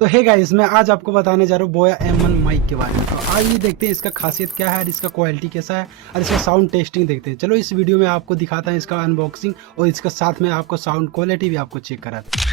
तो hey guys, मैं आज आपको बताने जा रहा हूँ बोया M1 माइक के बारे में। तो आइए देखते हैं इसका खासियत क्या है और इसका क्वालिटी कैसा है और इसका साउंड टेस्टिंग देखते हैं। चलो इस वीडियो में आपको दिखाता है इसका अनबॉक्सिंग और इसका साथ में आपको साउंड क्वालिटी भी आपको चेक कराता है।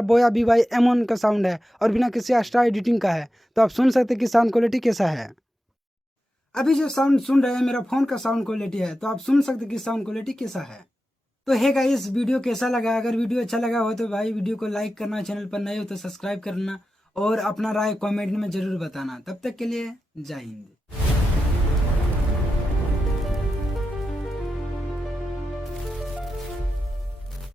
बोया BY M1 का साउंड है और बिना किसी एक्स्ट्रा एडिटिंग का है, तो आप सुन सकते हैं कि साउंड क्वालिटी कैसा है। अभी जो साउंड सुन रहे हैं मेरा फोन का साउंड क्वालिटी है, तो आप सुन सकते हैं कि साउंड क्वालिटी कैसा है। तो है गाइस, वीडियो कैसा लगा? अगर वीडियो अच्छा लगा हो तो भाई वीडियो को लाइक करना, चैनल पर नए हो तो सब्सक्राइब करना और अपना राय कमेंट में जरूर बताना। तब तक के लिए जय हिंद।